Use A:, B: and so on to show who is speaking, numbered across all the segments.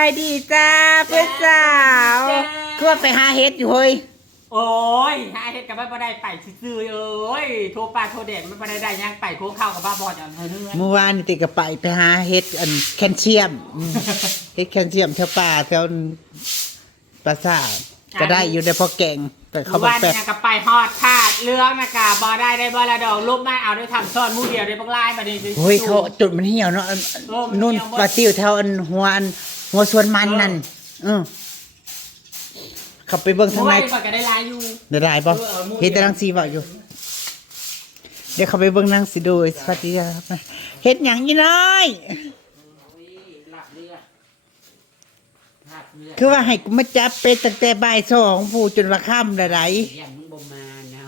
A: ไปดีจ้าเพื่อนสาวคือว่าไปหาเฮ็ดอยู่เฮ้ย
B: โอ้ยหาเฮ็ดกับบ้านบ่ได้ไปซื่อๆเอ้ยโทรปลาโทรเด็กมันบ่ได้ได้ยังไปโค้งเข้ากับบ้าบอดอย่างเฮือ
A: เมื่อวานนี่ติก็ไปไปหาเฮ็ดอันแคลเซียมอืมเฮ็ดแคลเซียมแถวป่าแถวปราสาทก็ได้อยู่ในพอแกงแต่เขา
B: เขา
A: บอก
B: บ้าน
A: แปล
B: เนี่ยก็ไปฮอดธาตุเรื่องนะกะบ่ได้ได้บ่ละดอกลบมาเอาได้ทำซ้อนหมู่เดียวได้บักลายบัดนี้
A: เฮ้ยเขาจุดมันเหี่ยวเนาะอัน
B: เออมันเหี่ยว
A: นุ่น
B: บ่
A: ปลาติ้วแถวอันหัวอัน หัวสวนมันนั่นเออเขาไปเบิ่ง
B: เพ
A: ทาง
B: ราะ
A: ใน
B: ว่าเดี๋ยวก็ได้ลายอยู่
A: ได้ได้ปะ
B: เออเอามือ
A: เฮ็ดแต่นังสีบอกอยู่ เดี๋ยวเขาไปเบิ่งนังสีดูสวัสดีครับเฮ็ดหยังยี่น้อย
B: หลับเลือดหลับเลือด
A: คือว่าให้กูมาจับเป็ดตั้งแต่บ่ายสองผู้จนว่าค่ำหลาย
B: ยังมึงบ่มานะ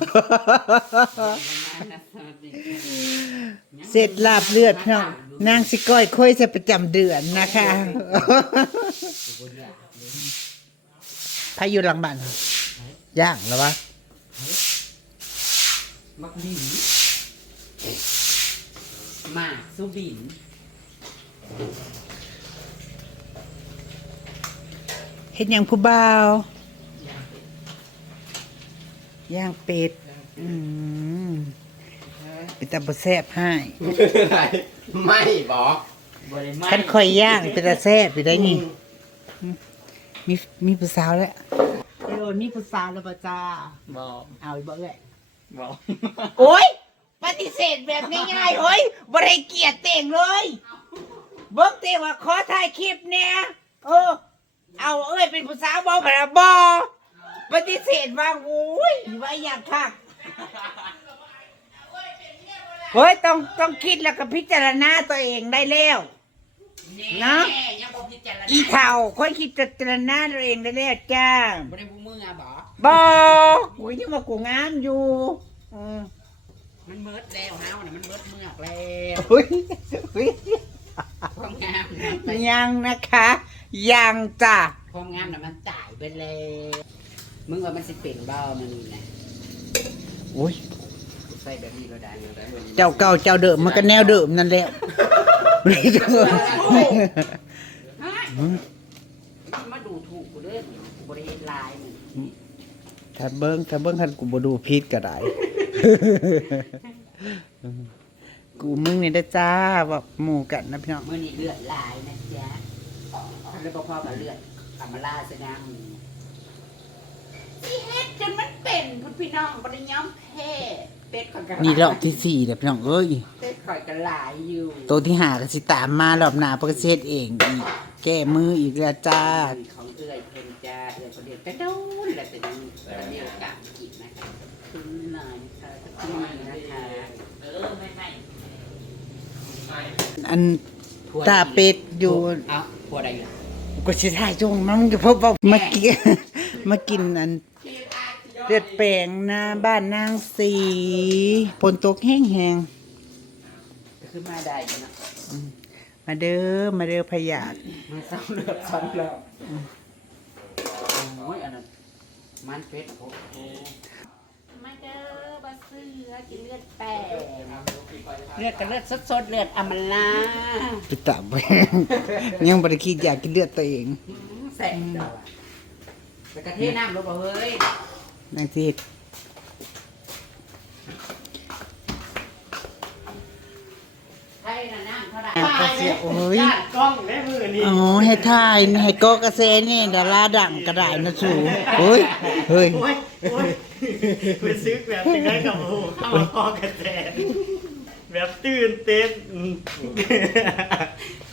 A: ๆเสร็จลาบเลือดพี่น้อง นางสิก้อยค่อยจะประจำเดือนนะคะพายุหลังบ้านย่างแล้ววะ
B: มักบินหมากสุบิน
A: เฮ็ดหยังผู้บ่าวย่างเป็ด อืมเป็นตาบ่แซ่บให้
C: อะไร ไม่บอก
B: บ่ได้ไหม
A: คันข่อยย่างเป็นตาแซ่บอยู่ได้นี่มีมีผู้สาวแล้วเออมีผู้สาวแล้วบ่จ้า
B: บอก
A: เอาอีกบ่เอ้ย
B: บอก
A: โอ้ยปฏิเสธแบบง่ายๆเฮ้ยบ่ได้เกลียดเต่งเลยเบิ่งเต่งว่าขอถ่ายคลิปเนี่ยเออ เอาเอ้ยเป็นผู้สาวบ่บ่ล่ะบ่ปฏิเสธว่าโอ้ยว่าอยากคัก เฮ้ยต้องต้องคิดแล้วก็พิจารณาตัวเองได้แล้ว เนาะ
B: แม่ยังบ่พิจารณา
A: อีเท่าคนคิดพิจารณาตัวเองได้แล้วจ้า
B: บ่ได้ผู้มืออะบอก
A: บ่โอ้ยยังว่ากูงามอยู่อืม
B: มันเมิดแล้วเฮาเนี่ยมันเมิดเมือกแล้ว
A: เฮ้ยเฮ้ย
B: ความงามน่ะมัน
A: ยังนะคะ ยังจ้ะ
B: ความงามน่ะมันจ่ายไปแล้วมึงว่ามันสิเป็นเบ้ามันนี่นะ
A: โอ้ย
B: ใส่แบบนี้ก็ได้นะได้วันนี้
A: เจ้าเก่าเจ้าเดิมมันก็แนวเดิมนั่นแหละ
B: มาดูถูกกูเด้อกูบ่ได้เฮ็ดลายมึง
A: ถ้าเบิ้งถ้าเบิ้งคันกูบ่ดูพิษก็ได้ กูมึงนี่ได้อจ้าว่าหมู่กันนะพี่น้อง
B: มื้อนี้เลือดลายนะจ๊ะทำได้บ่พอกับเลือดอำมาลาซะนะมึงสิเฮ็ดจนมันเป็นพุ่นพี่น้องบ่ได้ยอมแพ้ เป็ดข่อยก็หลาย
A: นี่รอบที่สี่แล้วพี่น้องเอ้ย
B: เป็ดข่อยก็หลายอยู่
A: ตัวที่หาก็สิตามมารอบหน้าเพนก็สิเฮ็ดเองอีก แก้มืออีกแล้วจ้า
B: ของเอื้อยเพิ่นจ้าเอื้อยคนเดียวแต่โดนแหละแต่ยังแต่มีโอกาสอีกนะคะคุณหน่อยค่ะคุณหน่อยนะคะเออไม่ให้
A: อันตาเป็ดอยู่
B: เอ้าผัวใดอยู่
A: ก็สิถ่ายจงมันจะพบว่ามากินมากินอัน เลือดแปลงหน้าบ้านนางสีฝนตกแห้งแหง
B: คือมาได้อยู่นะ
A: ๆมาเด้อมาเด้อพยาธิ
B: มาเศร้าเลือดซ้ำแล้วโอ้ยอันนั้นมันเป็ดโอ้โหมาเด้อบะเสือกินเลือดแปลงเลือดกับเลือดสดๆเลือดอำมลา
A: ไปตับยังบ่ได้คิดอยากกินเลือดตัวเอง
B: แสบเจ้าอะแต่กะเทน้ำลงไปเฮ้ย
A: นางสิเฮ็ด
B: ไทยน่ะน้ำเท่าไหร่
A: อะก็เสียโอ้ย
B: ญาติกล้องได้มือนี่
A: อ๋อให้ถ่ายให้โกกระเซนี่ดาราดังก็ได้นะสูเฮ้ยเฮ้ย
D: โอ้ยโอ้ยไปซื้อแบบยังไงกับโอ้โหเข้ามาพอกระแตแบบตื่นเต้นอืม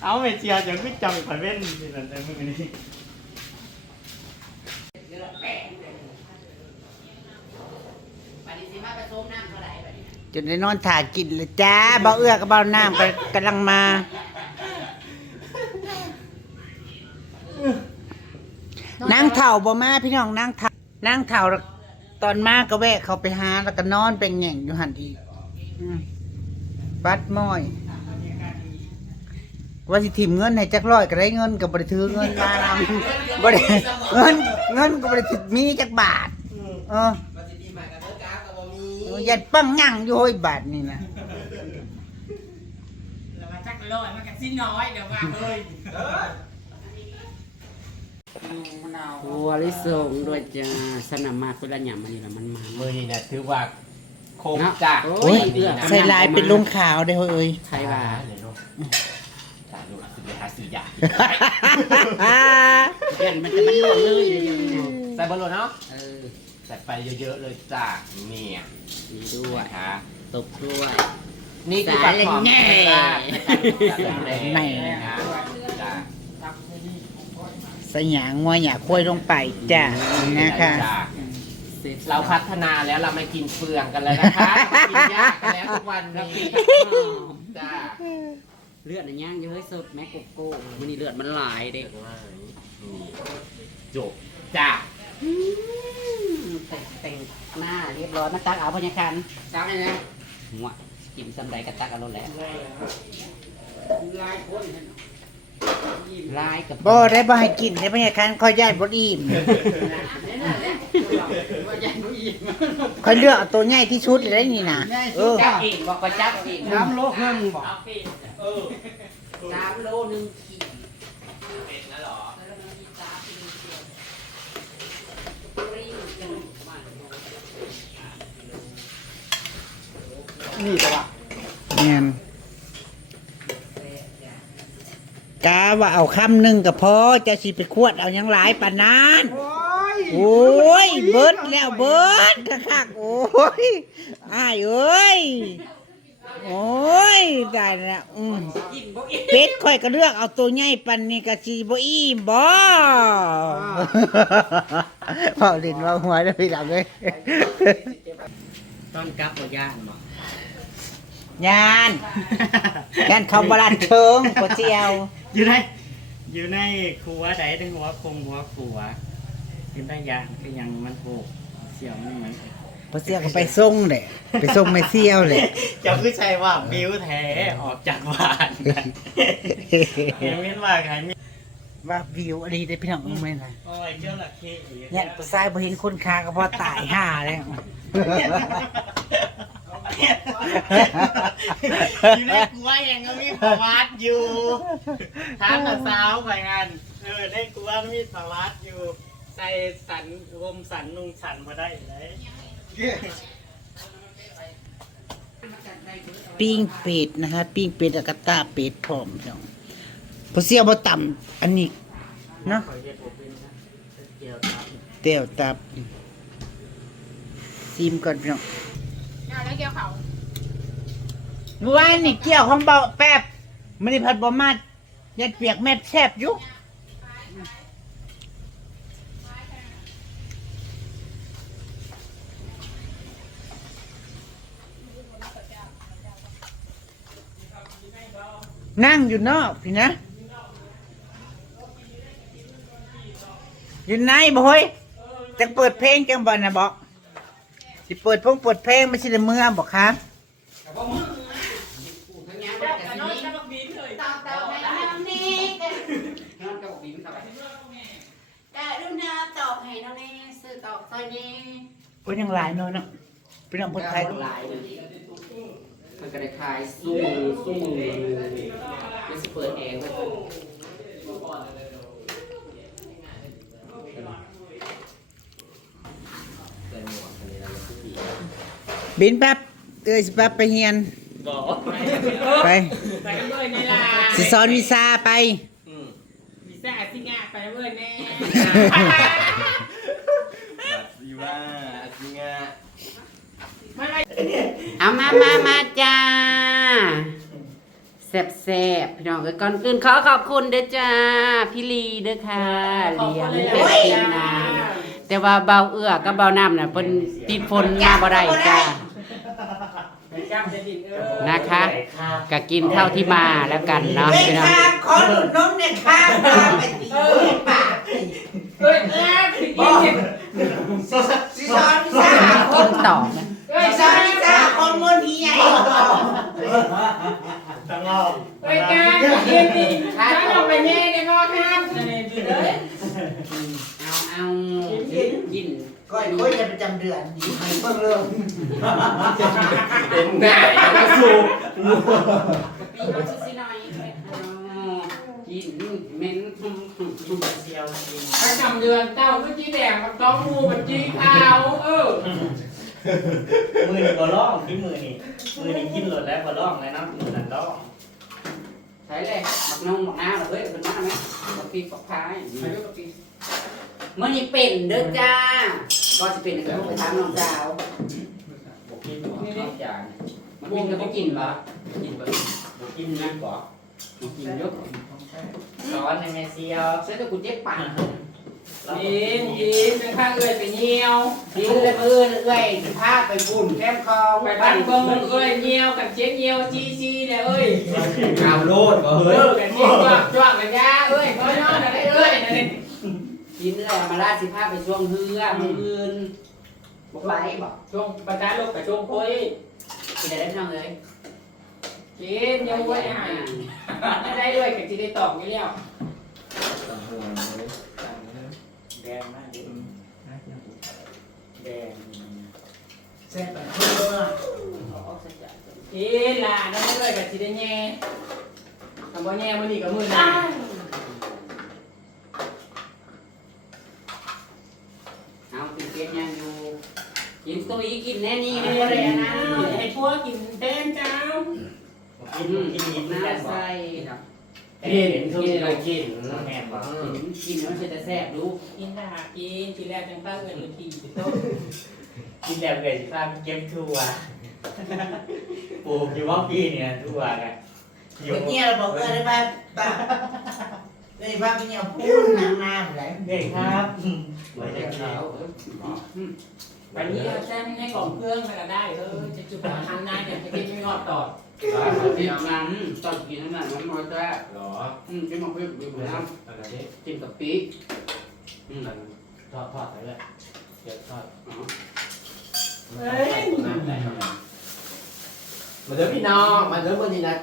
D: เอาไม่เชียร์จะขึ้นจำอีกพันเว้นนี่นั่นแต่มือนี้
B: เลือดแปลงเลยปฏิสิ มาผสมน้ำเท่าไหร่บัดนี้
A: จนได้นอนถ่ายกินเลยจ้าเบาเอื้อกับเบาน้ำก็กำลังมานางเถ่าบ่มาพี่น้องนางเถ่านางเถ่าตอนมาก็แวะเขาไปหาแล้วก็นอนเป็นแง่งอยู่หันอีกอืมปัดม้อย ว่าสิถิ่มเงินให้จักร้อยก็ได้เงินกับบริถือเงินมานำบริเงินเงินกับบริถือมีจักบาท เออ ยัดปังยั่งอยู่โห้ยบาทนี่นะ
B: แล้วมาจักร้อยมันก็สิน้อยเดี๋ยวว่าเฮ้ย
C: เออ
E: มะนาว
B: หัวลิสงด้วยจ้าสนามมากเวลาหยำมันนี่ละมันมัน
C: มือนี่นะถือว่าครบ
B: เนาะ
C: จ้ะ
B: โอ้
A: โอ้ย
B: เอื้อ
A: ใส่ลายเป็นลุงขาวได้อเฮ้ย
B: ใครว่า
C: เดี๋ยวดูจ้าดูสิไปหาซื้อยา
B: เด่นมันจะมันหล่นเลยเลยอย่างนี้นะ
C: ใส่บอลลูนเนาะ
B: เออ
C: ใส่ไปเยอะๆเลยจ้ะเนี่ย
B: นี่ด้วย
C: นะคะ
B: ตบด้วย
C: นี่คือผักหอม
B: แน่
C: จ้ะในการจัดแน่นะจ้ะ
A: สยางงัวหยาคุ้ยลงไปจ้ะนะคะ
C: จ้
B: เสร็จ
C: เราพัฒนาแล้วเราไม่กินเฟืองกันแล้วนะคะเรากินยากกันแล้วทุกวันนี้จ้า
B: เลือดอันย่างเยอะให้สดแม่โกโก้มันนี่เลือดมันหลายเด็ก
C: จบจ้า
B: แต่งแต่งหน้าเรียบร้อยมาตักเอาพญาคันตักเลยนะหัวกินซ้ำใดก็ตักเอาแล้วแหละลายกับ
A: บ่ได้บ่ให้กินได้บ่ให้คันคอยย่านบ่อิ่มคอยเลือกเอาตัวใหญ่ที่สุดเลยนี่นะเออ
B: จับเองบอกว่าจับเอง
D: น้ำโลกเพิ่มบอก
B: สามโลหนึ่ง
C: นี่
D: แต่ว่า
A: แม่นกาว่าเอาคำหนึ่งก็พอจะสิไปขวดเอาหยังหลายปานนั้นโอ้ยเบิดแล้วเบิดคักๆโอ้ยอ้ายเอ้ยโอ้ยตายแล้วอืมเป็ดค่อยก็เลือกเอาตัวใหญ่ปันนี่ก็สิบ่อิ่มบ่เฝ้าเล่นว่าหัวได้พี่หลังเลย
B: ต้นกลับบ่ย่านบ่
A: ยานยานเขาบรันเชิงก๋วยเจียว
D: อยู่ในอยู่ในครัวใดถึงหัวคงหัวครัวกินได้ยางก็ยังมันโหกเสี่ยวมันเหมือน
A: ก๋วยเจียวก็ไปส่งเลยไปส่งไม่เซี่ยวเลย
D: เจ้าคือใช่ว่าบิวแท้ออกจากบ้านเห็นมินว่าใครมี
A: ว่าวิวอะไรได้พี่น้องรู้ไหมนะ
D: โอ้ยเจ้าละเข้อีก
A: เนี่ยผู้ชายพอเห็นคนค้าก็พอตายห่าแล้ว
D: อยู่ในกลัวยังก็มีประวัติอยู่ทางกับสาวไปงานเออได้กลัวมีประวัติอยู่ ใส่สันรวมสันนุงสันมาได้เลย
A: ปิ้งเป็ดนะฮะปิ้งเป็ดแล้วก็ตาเป็ดพร้อมพี่น้องพอเซี่ยบ่ต่ำอันนี้เนาะ
D: เรียกผมเป็นนะเกี่ยวกับ
A: เตียวตับซิมก่อนพี่น้อง
F: เอาแล้วเกี่ยวเขา
A: เมื่อวานนี่เกี่ยวของเบาแป๊บมันนี่ผัดบ่มาดยัดเปียกแม่แซ่บอยู่นั่งอยู่นอกพี่นะอยู่ในบ่เฮ้ยจะเปิดเพลงจังบ่นะบอก สิเปิดพงเปิดเพลงไม่ใช่เมืองบอกครับ
B: นอนกับบินะตอบให้น้องแน่อตอบซอยแน่
A: ก็ยังหลายเนาะเนาะพี่น้องคนไทย
B: หลายมันก็ได้ขายสู้สู้มือเลยมันสิเปิดแอร์ว้
C: เป็นหมวกอันนี้เราจะขี่
A: บินแป๊บเอ้ยสิแป๊บไปเฮียน
D: บอก
A: ไป
F: ไปกันเลยนี่ล่ะ
A: สิสอนวิซาไป
F: วีซ่าสิงาไปเลยแน่
C: แบบซีว่าซีงา
B: เอามามามาจ้าแซ่บแซ่บพี่น้องเอ้ยก่อนอื่นขอขอบคุณเด้อจ้า พี่ลีเด้อค่ะ เลี้ยงเป็ดกินน้ำ แต่ว่าเบาเอื้อกับเบาน้ำน่ะเพิ่นติดฝนมาบ่ได้จ้านะคะก็กินเท่าที่มาแล้วกันเนาะพี่น้อง
A: ขอดูดนมเนี่ยข้างไปตีปาก
F: เอ้ยเอ้ยกินเนี่ย
A: สิสอนวิซา
B: กินต่อไหม
F: เอ้ย
A: สิสอนวิซาคนมนที่ใหญ่
D: ต้องรอบ
F: เอ้ยการกินดิถ้าเราไปแม่เนี่ยก็ห้าม เลยดีเลย
B: เอาเอากินกิน
A: ก้อยก้อยจะประจำเดือนดีไหมเพิ่งเริ่ม
C: เป็นหน้าแล้วสูบ
B: ปีเอาซิหน่อยเอากินเม้น
D: เซียวกิน
E: ประจำเดือนเต้าก็จีแดงกับต้องมูกับจีขาวเออ
D: มือนี่บ่ร้องที่มือนี่มือนี่กินหลดแล้วบ่ร้องเลยเนาะมือนั่นร้อง
B: ใช้เลยหมักนงหมักน้ำเหรอเฮ้ยเป็นมาไหมบักปีบักพาย
E: อายุกับปี
B: เมื่อนี้เป็นเด้อจ้าก็จะเป็นก็ไปถามน้องสาว
D: บ่กินบ่เข้าจาน
B: มันกินก็บ่กินปะกินปะ
D: บ่กินนักบ่
B: บ่กินเยอะ
D: สอนในแม่เซียว
B: ใช้แต่กูเจ็บปาก
E: กินกินเป็นข้างเอ้ยไปเหี่ยว
B: กินเลยมือเอ้ยพาไปบุญแก้มคอง
E: ไปบ้านเบิ่งเอ้ยเหี่ยวกับเจ๊เหี่ยวจีจีเนี่ยเอ้ย
C: กาวโลดบ่
E: เอ
C: เฮ้ย
E: อกันเหี่ยวจ้วงจ้วงกันยาเอ้ยเอ้ยนอนอะไรเอ้ยนั่นนี่
B: กินเลยมาลาสิพาไปช่วงเฮือมืออื่นบ่ไปบ่
E: ช่วงบรรดาโลกกับช่วงโคย
B: กินได้น้องเลย
E: กินยังไว้ให้ไม่ได้ด้วยกับจีได้ตอบอยู่แล้ว
D: แดงมากดิแดง
A: แซ่บแบบเพื่อ
E: กินล่ะน้ำเอ้ยกับจีได้แง่ทำบ่แง่มื้อนี้กับมื้อหน้า
B: เอากินเก็บยังอยู่กินตุ้ย กินแน่นี่ไม่ได้เลยนะ
E: ให้พวกกินแทนเจ้า
D: กินกินกินกัน
B: น้ำ
D: บ่
B: ใส่
C: กินกินเลยกิน
D: แม่บ่
B: กินกินแล้วมันจะแซ่บรู้
E: กินล่ะกินทีแรกจังป้าเอิ้นทีต้ม
D: กินแล้วเกิดสิพาไปเก็บทั่วปลูกอยู่ว่าปีเนี่ยทั่วกันอยู่
A: เงี้ยเราบอกเออได้ป่ะป่ะได้ป่ะเป็นเนี่ยพูดนางน้ำไหล
D: เด็กครับไว้
B: ไม่
D: เด็
B: ได้
D: กค
B: แล้
D: รับ
B: ว
E: วันนี้เราแจ้งให้กล่องเครื่องมาก็ได้เออจะจุดทางนายเนี่ยจะกินไม่งอดตอด
B: กินนั้นตอนกินนั้นมันมันจะ
C: หรอ
B: อืมกินมาเพื่ออยู่แล้ว
C: อะไรนี่
B: กินกับปีอืม
C: ทอดทอดไปเลยเดี๋ยวทอด
E: เฮ้ย
C: น้ำไหลเข้ามามาเด้อพี่น้องมาเด้อวันนี้นะ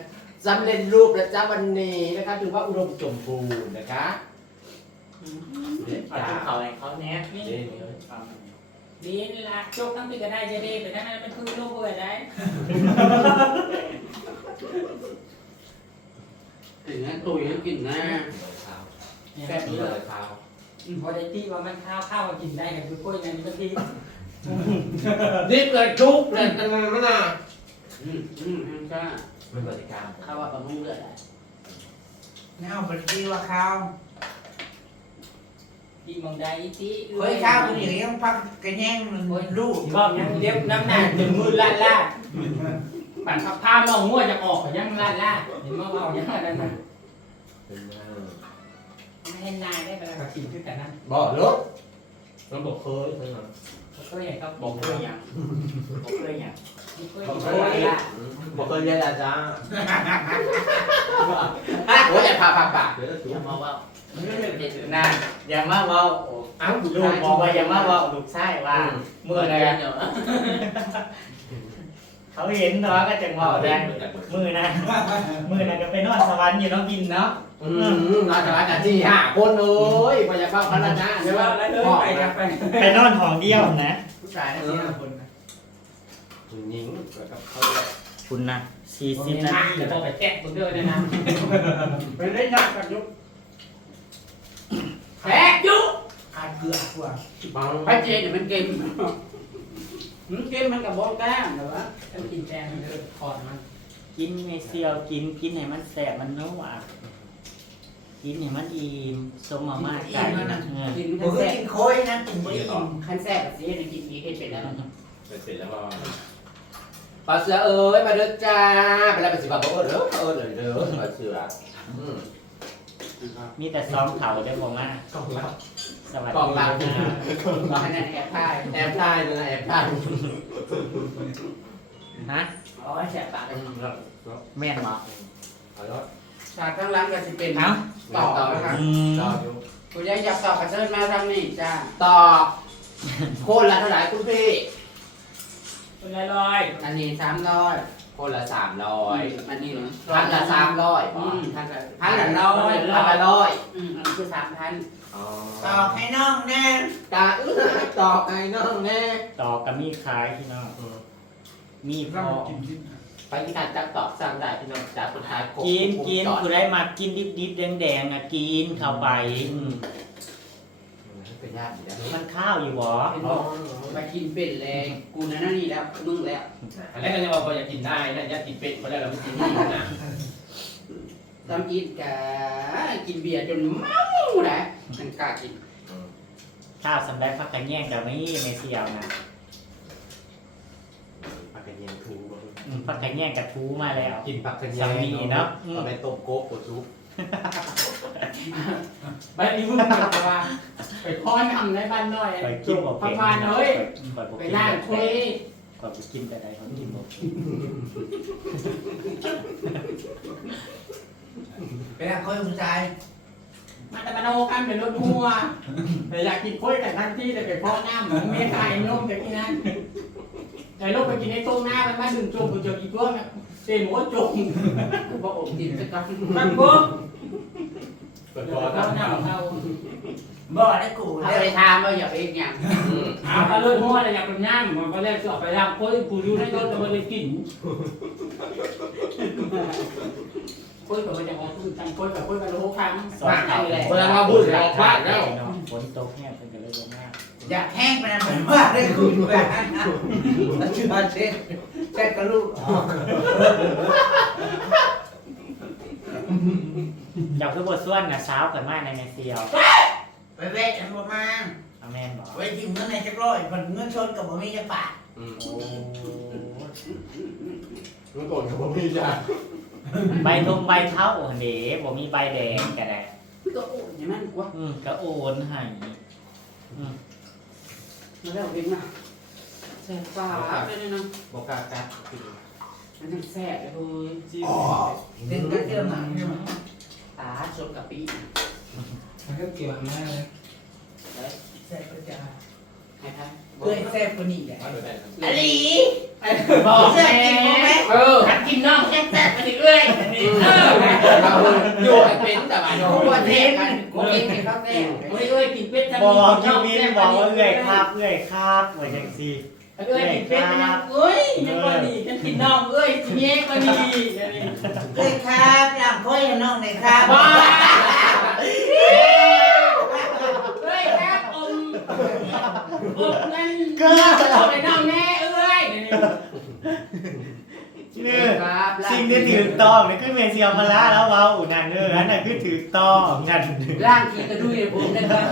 C: จำเล่นรูปนะจ๊ะวันนี้นะคะถือว่าอุดมสมบูรณ์นะคะเด็ด
D: เอา
C: จ้า
D: ที่เขาให้เขาเนี้ย
E: นี่
C: เดี
E: นี่ละโจกตั้งปีก็ได้จะด้ไปนั่นมันเป็นคือลูกเบื่อได้
B: กินนั้นตุยให้กินนะ
C: แซ่บเลยข้าว
E: พอได้ที่ว่ามันข้าวข้าวกินได้กับคือกล้วยในั่นบางที
C: นี่เกิดทุกเลยตั้งนานนะ
B: อืมอืมอืมจ้า
C: มันเกิการ
B: ข้าวว่าบำรุงเลือดอะ
A: น้าเป็นที่ว่าข้าว
E: ที่มองได้ที่
A: เฮ้ยข้าวคนนี้ยังพักกระแยงมันลูก
E: บอกยังเรียบน้ำหนักจนมือลาดลาดปั่นผ้าผ้ามองงัวจะออกยังลาดลาดเห็นมาเอายังอะไรนั่น
C: เป็นหน้า
E: ไม่เห็นนายได้กันกับกินคือกันนั่น
C: บอกลูกมันบอกเคยใช่ไหม
E: ก็เห็นเขา
D: บอกเพื่อนอย่างบอกเพื่อนอย่าง
C: บอกเคยบอกเคยเรียนอาจารย์โอ้ยอย่าพาปากปากเดี๋ยวจะถู
D: อย่ากมาว่า นั่นอย่ามาว่า
C: เอ้า
D: ลูกบอกว่าอย่ามาว่าลูกชายว่าเมื่อใดเขาเห็นเนาะก็จังว่าได้มือนั้นมือนั้นก็ไปนอนสวรรค์อยู่เน้องกินเนาะ
C: อืมราชการที่ห้าคนเอ้ยพยาบาลพนักงาน
E: เดี๋
C: ใช่
E: ยว
C: ไหม
E: ว่าแล้วเดินไปนไป
D: ไปนอนห้องเดียวนะ
E: ผู้ชายนะสี่คนนะ
C: คุณหญิงกับเขา
D: คุณนะสี่
E: สิบนาทีจะต้องไปแจ้คนเดินนะนะ
D: ไปเล่นนักกันยุก
E: แพ้ยุ
A: ขาดเกลือตัว
C: บาง
B: พระเจนมันเก่งมันเก่งมันกับบอลแก้มแต่ว่า
E: ต้องกินแจงมันจะถอดมัน
D: กินไม่เซียวกินกินให้มันแสบมันนัวกินให้มันอิ่มสมมาม่าไก่เออ
B: กิน
A: ผ
B: ขั้
A: ม
B: น
A: ก็
B: แซ่บ
A: กินโคยนะกินไม่อิ่ม
B: ขั้นแซ่บแบบนี้กินอีกให้เป็นแล้ว
C: เสร็จแล้วก็ปลาเสือเอ้ยมาเด้อจ้าเป็นอะไรเป็นสิบบาทเออเด้อเออเด้อเด้อปลาเสืออื ม
D: มีแต่ซ้อมเข่าได้ผมอะ
C: กล่องลับ
D: สวัส
C: กล่อง
D: ดี
C: ลับ
B: บอกให้นั่นแอบถ่าย
C: แอบได้นะแอบได้
D: ฮะ
B: อ๋อแสบปาก
D: แม่นเหรอ
C: เอาแล้ว
B: ฉากข้างหล่างก็จะเป็น
D: เอ้า
B: ต่อนะครับ
D: อืม
C: ต่ออยู่
B: คุณยายอยากตอบกระเชิญมาทางนี้จ้า
C: ต่อโคนละเท่าไหร่คุณพี่
E: คนละร้อย
B: อันนี้สามร้อย
C: คนละสามร้อย
B: อันนี้
C: พันละสามร้อย
B: อืมพันละ
C: พันละร้อยพันละร้อย
B: อืมอันนี้คือสามพัน
A: ตอกให้น้องแน่
C: ตาอื้อต่อไอ้น้องแน่
D: ต่อกับมีขายพี่น้องมีพอ
C: ไปที่การจับตอบสั่งได้พี่น้องจับคนท้าย
D: กินกิน
C: จอด
D: กูได้มากินดิบๆแดงๆอะกินเข้าไปอืม
C: เป็นญาติอยู่แล้ว
D: มันข้าวอยู่บ่
E: เป็นบอกมากินเป็นแรงกูนั่นนะนี่แล้วมึงแล้ว
C: อันนี้ก็จะบอกว่าอยากกินได้นะอยากกินเป็ดมาแล้วเราไม่กินนี่นะ
E: ตามกินกะกินเบียร์จนเมาแหละมันกล้ากิน
D: ข้าวสำแร็จพักกันแย่งกับนี่เมเซียวนะ
C: ปากกระเย็นทูบ่
D: อืมพักกันแย่งกับทูมาแล้ว
C: กินปากกระเย็
D: สามีเนาะอืม
C: เอาไปต้มโก๊กปวดซุป
E: บ้านนี้มึงบอกว่าไปค้อนทำในบ้านน้อย
D: ไปกินบ่
E: ประ
D: เก่ง
E: มาณเฮ้ย
D: ไปบ่
E: ไป
D: เก่ง
E: ล่างคุย
D: ก่อนไปกินแต่ใดเขากินบ่
A: ไปนั่งคุยกับผู้ชาย
E: มาแต่มาโนกันเป็นรถทัวร์แต่อยากกินคุยแต่ทันที่แต่ไปพ่อหน้าเหมือนเมียตายนุ่มแต่ที่นั่นแต่ลูกไปกินในต้มหน้ามันมาดึงจุ่มกูเจอกี่ตัวเนี่ยเต็มหัวจุ่มบอกอมกินสักครั้งมันก็
C: เปิด
E: เดี๋
C: ตั
E: ยวว
C: ครั
E: เขา
C: บ
E: หน้าของเขา
A: บ่ได้กู
E: เอา
A: ได้
E: ไปทำเอาอย่าไปเองอย่างเอาไปเลยเพราะว่าเราอยากเป็นย่างมันก็แรกจะออกไปย่างโค้ยกูอยู่ในรถจะมาเลยกินโค้ยกับมันจะออกคือกันโค้ยกับโค้ยกันโลครั้ง
D: สอนเขา
E: แหละ
C: เวลามาพูดออกบ้านแล้ว
D: ฝนตกแห้งเป็นกันเลยลงมาก
A: อยากแห้งไปนะเหมือนว่าได้กูอยู่แบบนั้นนะแล้วชื่อว่าเช่นแช่กับลูก
D: เจ้า คือบทส่วนนะเช้ากันมากในเมเซียว
A: ไปเวทอันประมาณ
D: เอาแม่นบอก
A: ไว้ทิ้งเงินในจักร้อยมันเงินชนกับบ่มีจักบาท
C: อืม
D: โอ้
C: รู้ตัวกับผมพี่จ้า
D: ใบทงใบเท้าหันเด๋บ่มีใบแดงก็ได้
E: ก็โอ้ยอย่างนั้นกว่า
D: อืมก็โอนให้อืม
E: มาแล้วเองนะแซ่บปลาเลยนะ
C: บอกกล้ากัด
E: มันยังแซ่บเลยจิ้ม
A: เล่นกันเชื่อมหนังใช่ไหม
E: ตาชมกับปี
A: มันก็เกี่ยวมากเลยแซ่บก็จะ
E: ให้ท่าน
A: เพื่อให้แซ่บกว่านี้แหละ
C: มาดูได้ครับ
A: อลี
E: บอก
A: แซ่
E: แม่
A: บกินบ่แม่
E: เออหันกินน้องแซ่บแซ่บกันอีกเลยเออ
C: เราอยู่ให้เป็นแต่ว่า
A: กูว่าแซ่บกันกูกินข้าวแซ่บ
E: โอ้ยเอ้ยกินเป็ด
D: บอกคิวมินบอกว่าเอื่อยคาบเอื่อยคาบเหมือนจังซี่
E: เอ้ยกินเป็ดนะเอ้ยยังก็ดีฉันกินน้องเอ้ยกินแย่ก็ดี
A: เลยครับหลังคุยกับน้องเลยครับ
E: บ้าเอ้ยครับอมอมนั่นก็เอาไปน้องแน่เอ้ย
D: เนี่ยสิ่งที่ถือต้องนี่คือเมเซียวมาละแล้วเว้านั่นเอออันนั้นคือถือต้องนั่น
E: ร่างทีกระดุยผมนะครับ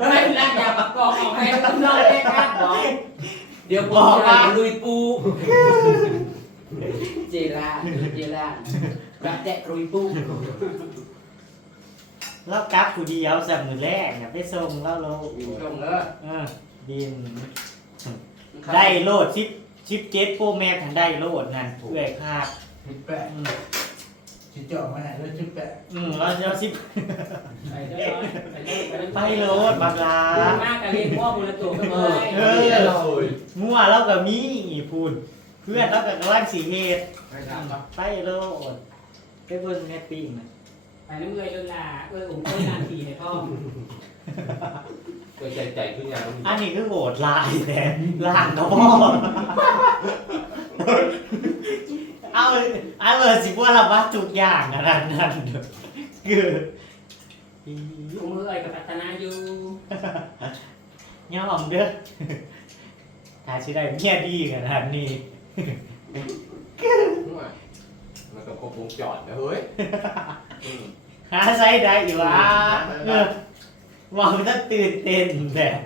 E: เฮ้ยร่างยาประกอบออกให้น้องได้ครับบอก เดี๋ยวบอกว่าลุยปูเจล่าเจล่าแบบแดกลุยปู
D: เรากลับผู้เดียวสัมมือแรกเนี่ยไปส่งเราโล
E: ลงเลย
D: เออบินได้โลดชิปชิปเจ็ดโปรแม็กทันได้โลดนั่นเอื่อยคาบ
A: สิบแปด
D: อืม
A: สิจอดมาไหนแล้วสิบแปด
D: อืมเราจะเอาชิป
E: ไปเด้อไปเด้อ
D: ไปโลดบักลา
E: มากกับเรียนพ่อบุรตัวกันเลย
D: เออมั่วเรากับมีพูดเพื่อนเรากับกำลังสีเฮดไปโลดไปเบิ่งแม่ปิ้งนะ
E: ไปน้ำเงยเอิงลาเอ้ยผมเอ้ยนานทีในพ่อ
C: เกิดใจใจขึ้นยัง
D: อันนี้คือโหดลายแต่ล่างก็พอ เอาเอาเลยสิว่าเราว่าทุกอย่างขนาดนั้นคือ
E: ผมเอ้ยกับพัฒนาอยู่
D: ยอมเด้อถ้าชิได้เมียดีขนาดนี้
C: มันก็ครบวงจอดนะเฮ้ย
D: หาใช้ได้อยู่วะเออว่ามันต้องตื่นเต้นแบบ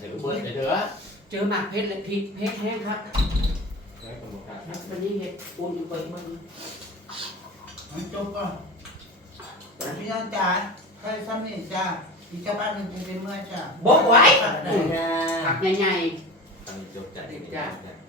C: เดี๋ยวเบิร์ดเด้อ
E: เจอหมากเพชรและพริกเพชรแห้งครับ
C: แล้วก็บอกกล้ากัด
E: วันนี้เห็ดปูนอยู่เปิดมัน
A: มันจบก่อนพี่น้องจ๋าใครซ้ำนี่จ้าพี่เจ้าบ้านหนึ่งเป็นเมื่อจ้า
E: บอกไว้
A: ได้นะ
E: ผักใหญ่
C: อันนี้จบใจ
E: จ้ะ
C: ๆ